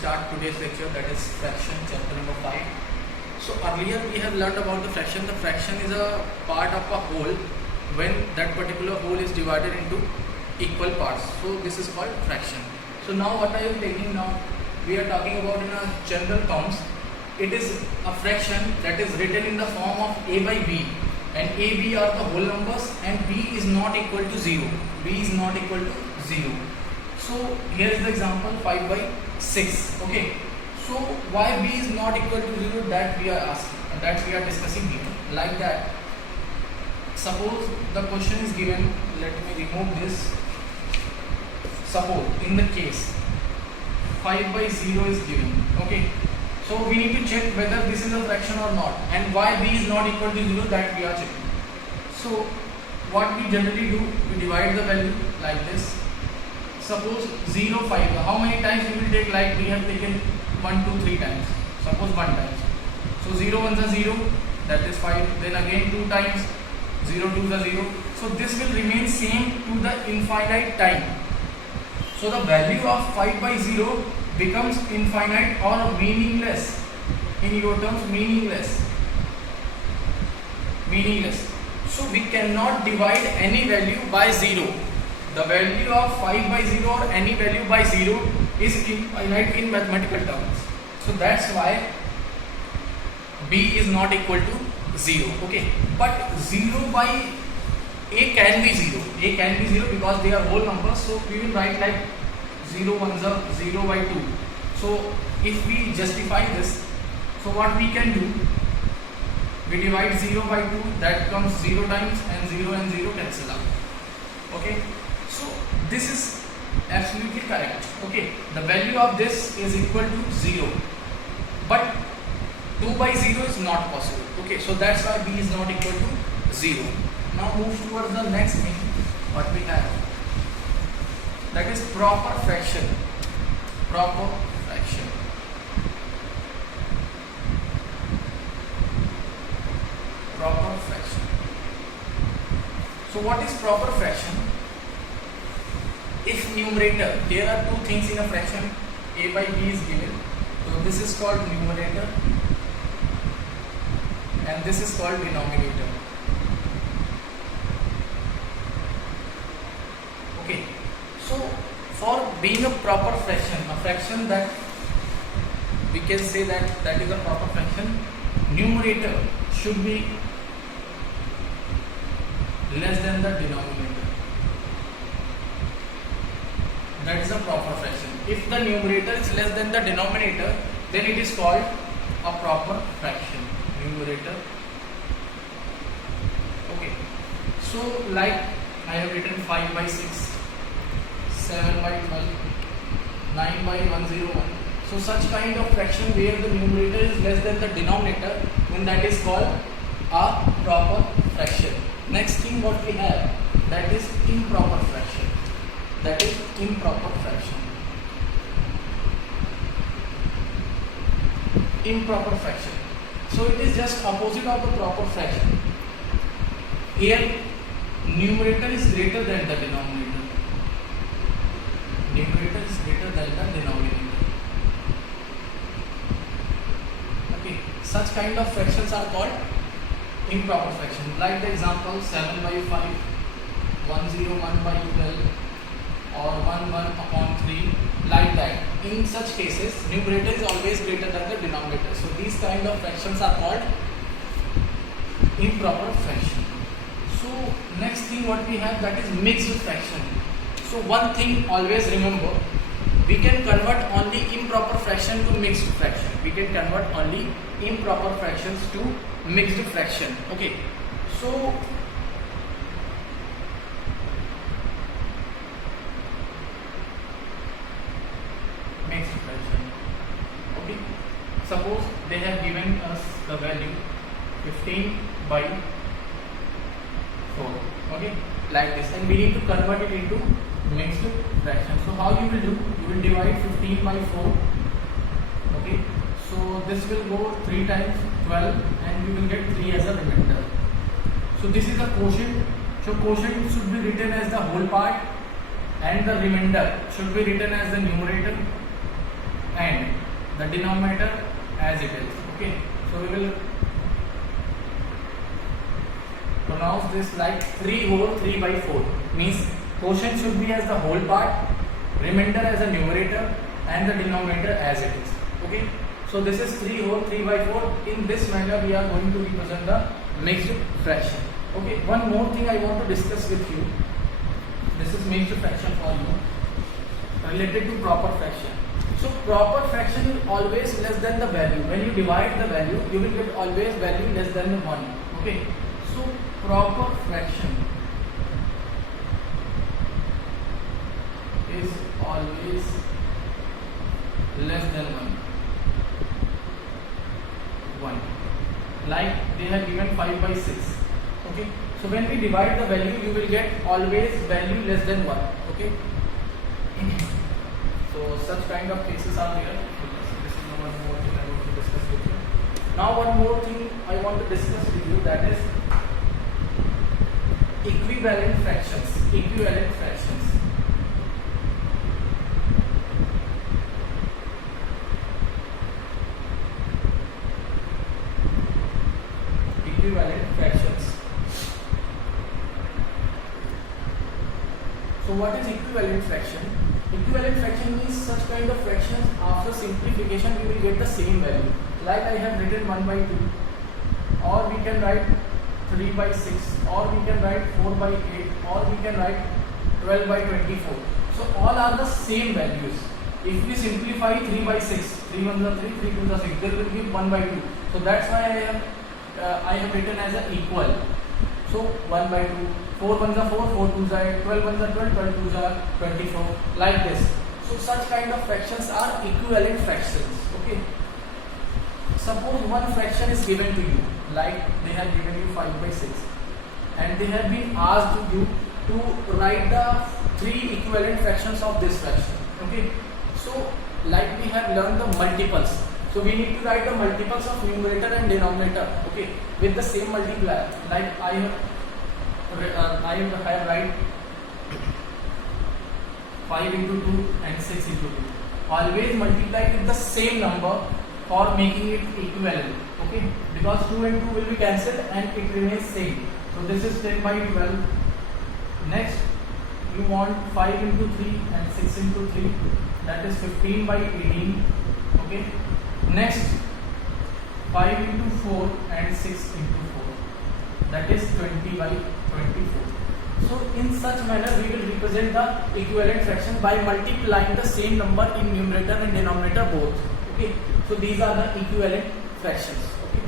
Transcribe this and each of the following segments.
start today's lecture, that is fraction, chapter number 5. So earlier we have learned about the fraction. The fraction is a part of a whole when that particular whole is divided into equal parts. So this is called fraction. So now what I am taking now, we are talking about in a general terms. It is a fraction that is written in the form of a by b, and a, b are the whole numbers and b is not equal to 0. b is not equal to 0. So here is the example 5 by 6. Okay. So why b is not equal to 0, that we are asking, that we are discussing here. Like that, suppose the question is given, let me remove this. Suppose in the case 5 by 0 is given. Okay. So we need to check whether this is a fraction or not, and why b is not equal to 0, that we are checking. So what we generally do, we divide the value like this. Suppose 0, 5, how many times we will take? Like we have taken 1, 2, 3 times. Suppose 1 time. So 0 1s are 0, that is 5. Then again 2 times, 0 2s are 0. So this will remain same to the infinite time. So the value of 5 by 0 becomes infinite or meaningless. In your terms, meaningless. Meaningless. So we cannot divide any value by 0. The value of 5 by 0 or any value by 0 is infinite in mathematical terms. So that's why b is not equal to 0. Okay. But 0 by a can be 0. A can be 0 because they are whole numbers. So we will write like 0 1s are 0 by 2. So if we justify this, so what we can do, we divide 0 by 2, that comes 0 times, and 0 cancel out. Okay. So this is absolutely correct. Okay. The value of this is equal to 0. But 2 by 0 is not possible. Okay. So that's why b is not equal to 0. Now move towards the next thing what we have. That is proper fraction. Proper fraction. Proper fraction. So what is proper fraction? If numerator, there are two things in a fraction, a by b is given. So this is called numerator and this is called denominator. Okay. So for being a proper fraction, a fraction that we can say that is a proper fraction, numerator should be less than the denominator. That is a proper fraction. If the numerator is less than the denominator, then it is called a proper fraction. Numerator. Okay. So like I have written 5 by 6, 7 by 12, 9 by 101. So such kind of fraction where the numerator is less than the denominator, then that is called a proper fraction. Next thing what we have, that is improper fraction. That is improper fraction. Improper fraction. So it is just opposite of the proper fraction. Here numerator is greater than the denominator. Numerator is greater than the denominator. Okay. Such kind of fractions are called improper fraction. Like the example 7 by 5, 101 by 12, or 1 upon 3, like that. In such cases, numerator is always greater than the denominator. So these kind of fractions are called improper fraction. So next thing what we have, that is mixed fraction. So one thing always remember, we can convert only improper fraction to mixed fraction. We can convert only improper fractions to mixed fraction. Okay. So mixed fraction. Okay. Suppose they have given us the value 15 by 4. Okay. Like this, and we need to convert it into mixed fraction. So how you will do? You will divide 15 by 4. Okay. So this will go 3 times 12 and you will get 3 as a remainder. So this is a quotient. So quotient should be written as the whole part and the remainder should be written as the numerator, and the denominator as it is. Okay, so we will pronounce this like 3 whole 3 by 4, means quotient should be as the whole part, remainder as a numerator, and the denominator as it is. Okay, so this is 3 whole 3 by 4. In this manner we are going to represent the mixed fraction. Okay, one more thing I want to discuss with you. This is mixed fraction for you related to proper fraction. So proper fraction is always less than the value. When you divide the value, you will get always value less than the 1. Okay, so proper fraction is always less than 1. Like they have given 5 by 6. Okay, so when we divide the value, you will get always value less than 1. Okay, so such kind of cases are there. This is one more thing I want to discuss with you. Now one more thing I want to discuss with you, that is equivalent fractions. Equivalent fractions. Equivalent fractions. So what is equivalent fraction? Equivalent fraction means such kind of fractions after simplification we will get the same value. Like I have written 1 by 2, or we can write 3 by 6, or we can write 4 by 8, or we can write 12 by 24. So all are the same values. If we simplify 3 by 6, 3 1 is 3, 3 2 is 6, there will be 1 by 2. So that's why I have written as an equal. So 1 by 2, 4 1 is 4, 4 2 is 8, 12 1 is 12, 12 2 is 24, like this. So such kind of fractions are equivalent fractions. Okay. Suppose one fraction is given to you, like they have given you 5 by 6, and they have been asked you to write the 3 equivalent fractions of this fraction. Okay. So like we have learned the multiples. So we need to write the multiples of numerator and denominator. Okay, with the same multiplier. Like I have write 5 into 2 and 6 into 2. Always multiply with the same number for making it equivalent. Okay, because 2 and 2 will be cancelled and it remains same. So this is 10 by 12. Next, you want 5 into 3 and 6 into 3. That is 15 by 18. Okay. Next, 5 into 4 and 6 into 4. That is 20 by 24. So in such manner we will represent the equivalent fraction by multiplying the same number in numerator and denominator both. Okay. So these are the equivalent fractions. Okay.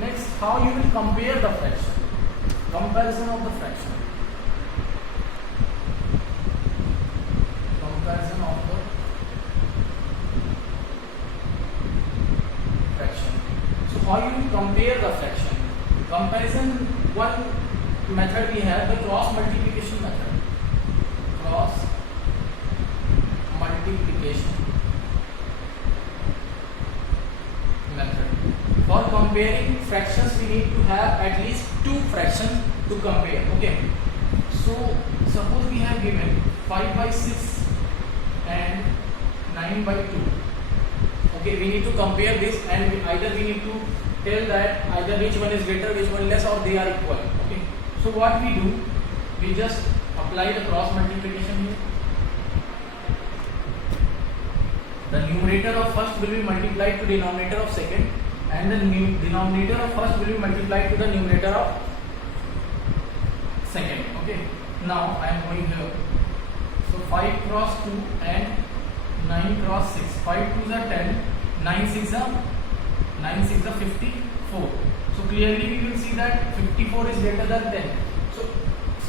Next, how you will compare the fraction? Comparison of the fraction. Comparison of the fraction. So how you will compare the fraction? Comparison, one method we have, the cross multiplication method. Cross multiplication method. For comparing fractions, we need to have at least 2 fractions to compare. Okay. So suppose we have given 5 by 6 and 9 by 2. Okay, we need to compare this, and either we need to tell that either which one is greater, which one less, or they are equal. Okay. So what we do, we just apply the cross multiplication here. The numerator of first will be multiplied to denominator of second, and the denominator of first will be multiplied to the numerator of second. Okay. Now I am going here. So 5 cross 2 and 9 cross 6. 5 2s are 10, 9 6 are 54. So clearly we will see that 54 is greater than 10. So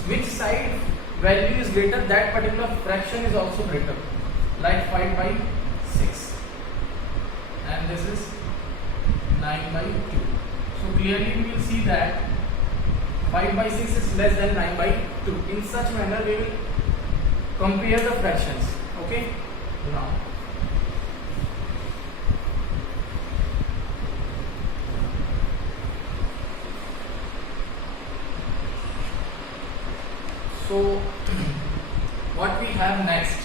which side value is greater, that particular fraction is also greater. Like 5 by 6, and this is 9 by 2. So clearly we will see that 5 by 6 is less than 9 by 2. In such manner we will compare the fractions. Okay. Now so what we have next,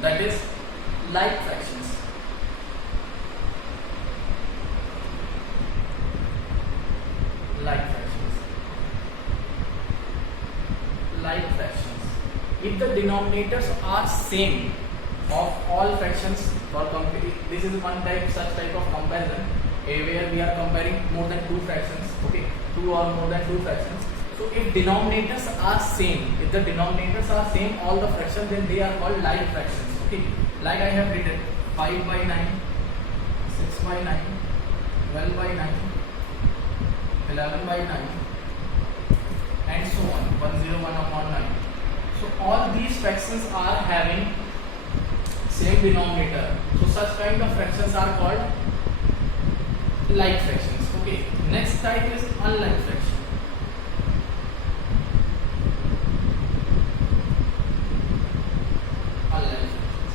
that is like fractions. Like fractions. Like fractions. If the denominators are same of all fractions, for this is one type, such type of comparison, where we are comparing more than two fractions. Okay, two or more than two fractions. So if denominators are same, if the denominators are same all the fractions, then they are called like fractions. Okay, like I have written 5 by 9, 6 by 9, 12 by 9, 11 by 9, and so on, 101 upon 9. So all these fractions are having same denominator. So such kind of fractions are called like fractions. Okay, next type is unlike fraction. Unlike fractions.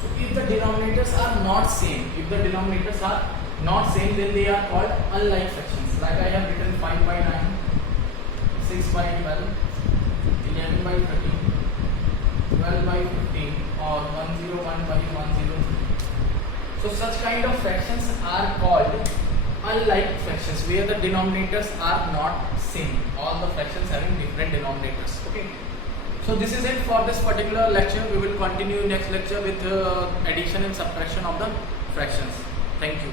So if the denominators are not same, then they are called unlike fractions. Like I have written 5 by 9, 6 by 12, 11 by 13, 12 by 15, or 101 by 103. So such kind of fractions are called unlike fractions, where the denominators are not same. All the fractions having different denominators. Okay. So this is it for this particular lecture. We will continue next lecture with addition and subtraction of the fractions. Thank you.